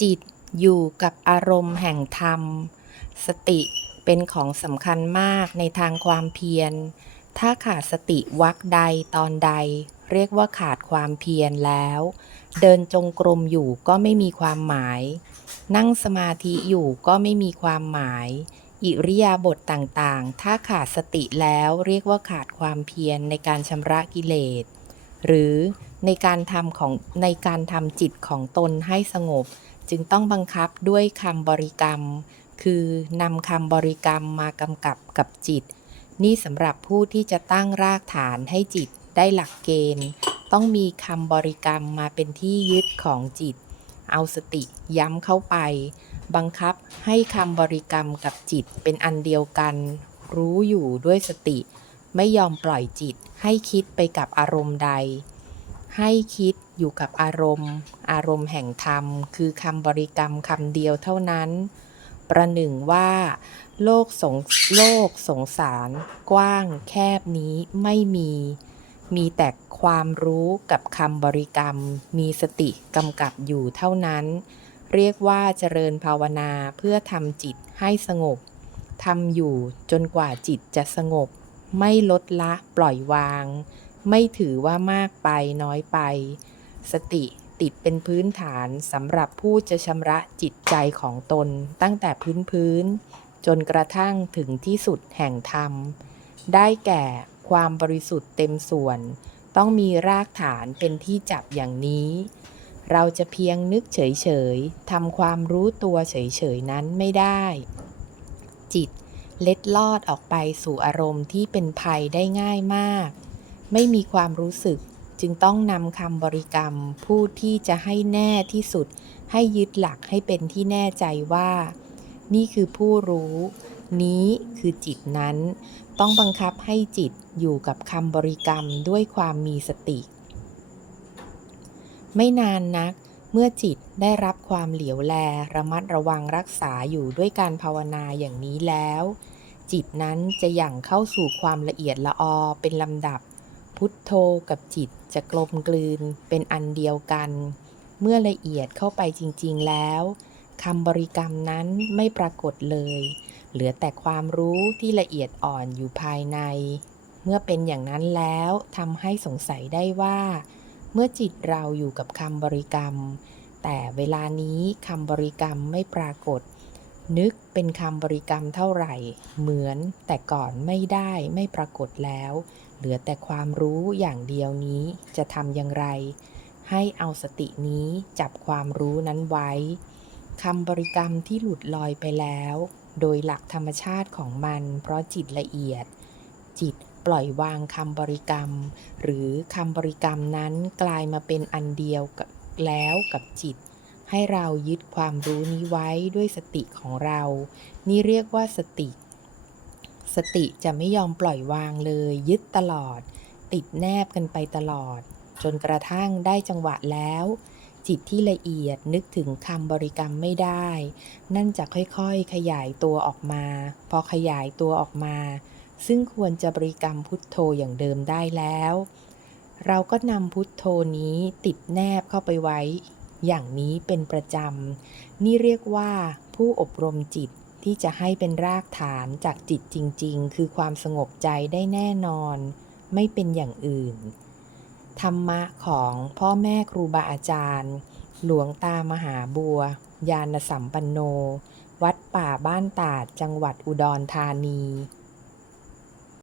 จิตอยู่กับอารมณ์แห่งธรรม สติเป็นของสำคัญมากในทางความเพียร ถ้าขาดสติวักใดตอนใด เรียกว่าขาดความเพียรแล้ว เดินจงกรมอยู่ก็ไม่มีความหมาย นั่งสมาธิอยู่ก็ไม่มีความหมาย อิริยาบถต่างๆ ถ้าขาดสติแล้วเรียกว่าขาดความเพียรในการชำระกิเลส หรือในการทำของในการทำจิตของตนให้สงบ จึงต้องบังคับด้วยคำบริกรรม คือนำคำบริกรรมมากำกับกับจิต นี่สำหรับผู้ที่จะตั้งรากฐานให้จิตได้หลักเกณฑ์ ต้องมีคำบริกรรมมาเป็นที่ยึดของจิต เอาสติย้ำเข้าไป บังคับให้คำบริกรรมกับจิตเป็นอันเดียวกัน รู้อยู่ด้วยสติ ไม่ยอมปล่อยจิตให้คิดไปกับอารมณ์ใด ให้คิดอยู่กับอารมณ์ อารมณ์แห่งธรรม คือคำบริกรรมคำเดียวเท่านั้น ประหนึ่งว่า โลกสงโลกสงสาร กว้างแคบนี้ไม่มี มีแต่ความรู้กับคำบริกรรม มีสติกำกับอยู่เท่านั้น เรียกว่าเจริญภาวนาเพื่อทำจิตให้สงบทำอยู่จนกว่าจิตจะสงบ ไม่ลดละปล่อยวาง ไม่ถือว่ามากไปน้อยไป สติติดเป็นพื้นฐานสำหรับผู้จะชำระจิตใจของตนตั้งแต่พื้นพื้น จนกระทั่งถึงที่สุดแห่งธรรม ได้แก่ความบริสุทธิ์เต็มส่วน ต้องมีรากฐานเป็นที่จับอย่างนี้ เราจะเพียงนึกเฉยๆทำความรู้ตัวเฉยๆนั้นไม่ได้ จิตเล็ดลอดออกไปสู่อารมณ์ที่เป็นภัยได้ง่ายมาก ไม่มีความรู้สึก จึงต้องนำคำบริกรรม ผู้ที่จะให้แน่ที่สุด ให้ยึดหลักให้เป็นที่แน่ใจว่า นี่คือผู้รู้ นี้คือจิตนั้น ต้องบังคับให้จิตอยู่กับคำบริกรรมด้วยความมีสติ ไม่นานนักเมื่อจิตได้รับความเหลียวแล ระมัดระวังรักษาอยู่ด้วยการภาวนาอย่างนี้แล้ว จิตนั้นจะหยั่งเข้าสู่ความละเอียดละออเป็นลำดับ พุทโธกับจิตจะกลมกลืนเป็นอันเดียวกัน เมื่อละเอียดเข้าไปจริง ๆ แล้วคำบริกรรมนั้นไม่ปรากฏเลย เหลือแต่ความรู้ที่ละเอียดอ่อนอยู่ภายใน เมื่อเป็นอย่างนั้นแล้วทำให้สงสัยได้ว่า เมื่อจิตเราอยู่กับคำบริกรรม แต่เวลานี้คำบริกรรมไม่ปรากฏ นึกเป็นคำบริกรรมเท่าไหร่ เหมือนแต่ก่อนไม่ได้ไม่ปรากฏแล้ว เหลือแต่ความรู้อย่างเดียวนี้จะทำอย่างไร ให้เอาสตินี้จับความรู้นั้นไว้คำบริกรรมที่หลุดลอยไปแล้ว โดยหลักธรรมชาติของมัน เพราะจิตละเอียด จิตปล่อยวางคำบริกรรม หรือคำบริกรรมนั้นกลายมาเป็นอันเดียวกับแล้วกับจิต ให้เรายึดความรู้นี้ไว้ด้วยสติของเรา นี่เรียกว่าสติ สติจะไม่ยอมปล่อยวางเลย ยึดตลอด ติดแนบกันไปตลอด จนกระทั่งได้จังหวะแล้ว จิตที่ละเอียดนึกถึงคำบริกรรมไม่ได้ นั่นจะค่อยๆ ขยายตัวออกมา พอขยายตัวออกมา ซึ่งควรจะบริกรรมพุทโธอย่างเดิมได้แล้วเราก็นำพุทโธนี้ติดแนบเข้าไปไว้ อย่างนี้เป็นประจำ นี่เรียกว่าผู้อบรมจิตที่จะให้เป็นรากฐานจากจิตจริง ๆ คือความสงบใจได้แน่นอน ไม่เป็นอย่างอื่น ธรรมะของพ่อแม่ครูบาอาจารย์ หลวงตามหาบัวยานสัมปันโน วัดป่าบ้านตาดจังหวัดอุดรธานี